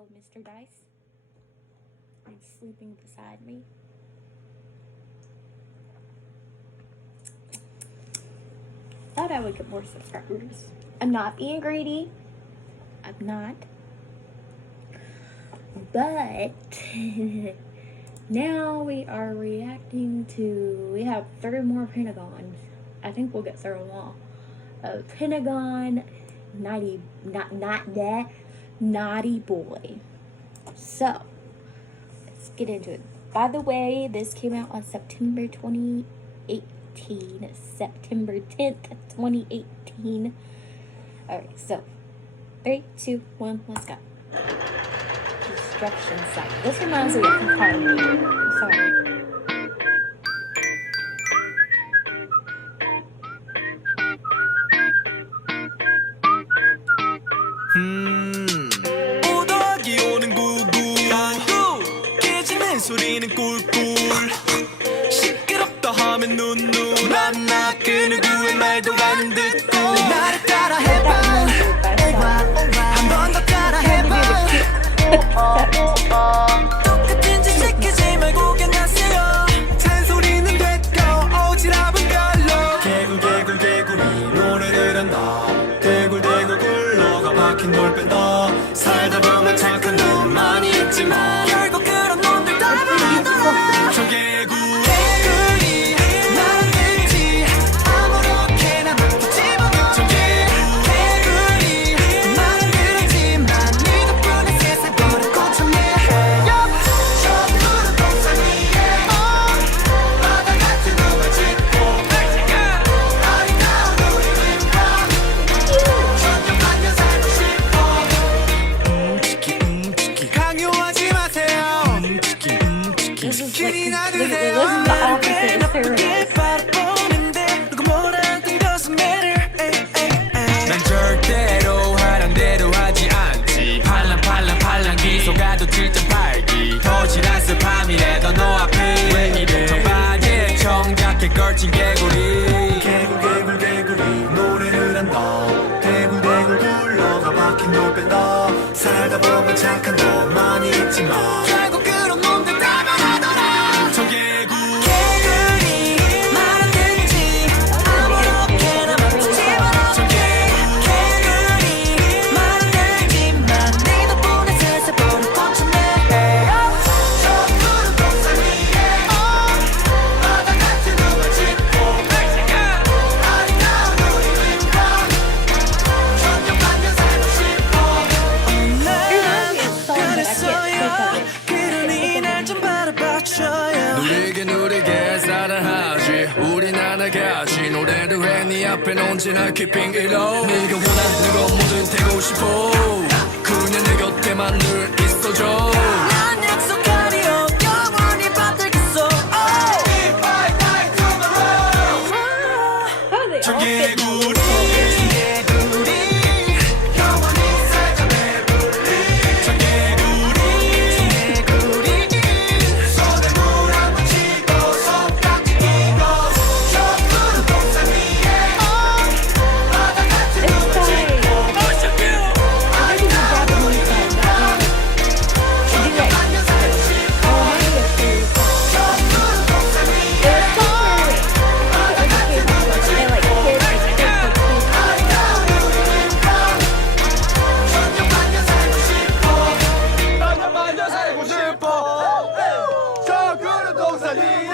Hello, Mr. Dice. He's sleeping beside me. Thought I would get more subscribers. I'm not being greedy. I'm not. But now we are reacting to, we have 3 more Pentagons. I think we'll get through them all. Pentagon, naughty boy. So, let's get into it. By the way, this came out on September 2018. September 10th, 2018. Alright, so 3, 2, 1, let's go. Construction site. This reminds me of the car movie. I'm sorry. 오덕이 오는 구구 깨지는 소리는 꿀꿀 시끄럽다 하면 눈눈 안나 그 누구의 말도 안 듣고 나를 따라 해봐 한 번 더 따라 해봐 똑같은 짓 시키지 말고 그냥 쓰여 잔소리는 됐고 오지랖은 별로 개굴개굴개굴이 노래를 한다 대굴대굴 굴러가 박힌 돌 뺀다 살다 보면 착한 놈 많이 있지만 결국 그런 놈들 다 변하더라 저 개구리 나는 듣지 아무렇게나 막 집어넣어 저 개구리 나는 들었지만 네 덕분에 세상 버릇 고쳤네 저 푸른 동산 위에 바다 같은 꿈을 짓고 아름다운 우리들과 천년만년 살고 싶어 강요하지 마세요 길이 나들래요 예쁘게 바라보는데 누가 뭐라 하든 doesn't matter 난 절대로 하란 대로 하지 않지 팔랑팔랑 기소가도 7.8기 도시락스 밤이래도 너 앞에 왜 이래 청바지에 청자켓 걸친 개구리 개굴개굴개구리 노래를 한다 대굴대굴 굴러가 박힌 돌 뺀다 살다 보면 착한 놈 많이 있지만 결국 그런 놈들 다 변하더라 저 개구리 말은 듣지 아무렇게나 막 집어넣어 저 개구리 말은 듣지만 네 덕분에 세상 버릇 고쳤네 저 푸른 동산 위에 바다 같은 꿈을 짓고 아름다운 우리들과 천년만년 살고 싶어 그랬어요 그러니 날 좀 바라봐줘요 누리게 사랑하지 우린 하나같이 노래를 해 네 앞엔 언제나 keeping it low 네가 원하는 건 뭐든 되고 싶어 그냥 내 곁에만 늘 있어줘 난 약속하리요 영원히 받들겠어 저 개구리 영원히 살자 배불리 저 개구리 손에 물 한 번 쥐고 손깍지 끼고 저 푸른 동산 위에 바다 같은 꿈을 짓고 아름다운 우리들과 천년만년 살고 싶어 저 푸른 동산 위에 바다 같은 꿈을 짓고 아름다운 우리들과 천년만년 살고 싶어 천년만년 살고 싶어 저 푸른 동산 위에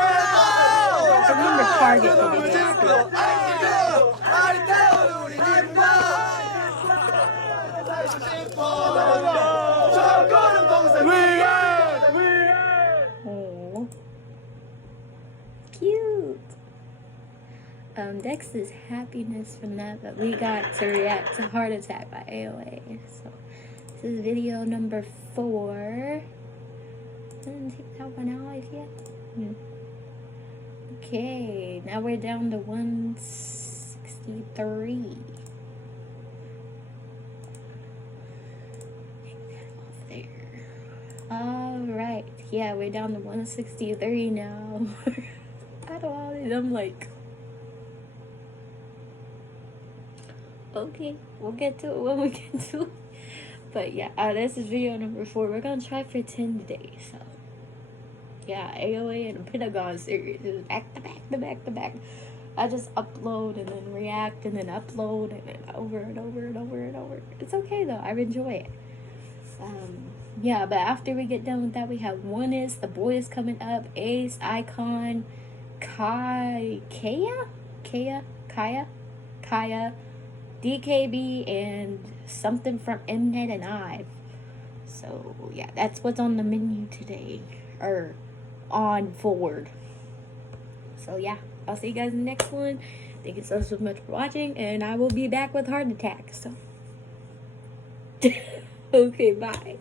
Remember Target videos. 아름다운 우리들과 살고 싶어 저 푸른 동산 위에 Oh, cute. Next is happiness from that, but we got to react to Heart Attack by AOA. So this is video number 4. Didn't take that one out yet. Okay, now we're down to 163. Take that off there. Alright, yeah, we're down to 163 now. Out of all of them, like, okay, we'll get to it when we get to it. But yeah, this is video number 4. We're gonna try for 10 today. So yeah, AOA and the Pentagon series is back to back to back to back. I just upload and then react and then upload and then over and over and over and over. It's okay though. I enjoy it. Yeah, but after we get done with that, we have One Is, The Boy Is Coming Up, Ace, Icon, Kaya, DKB, and something from Mnet and Ive. So yeah, that's what's on the menu today, or on forward. So yeah, I'll see you guys in the next one. Thank you so much for watching, and I will be back with Heart Attack. So okay, bye.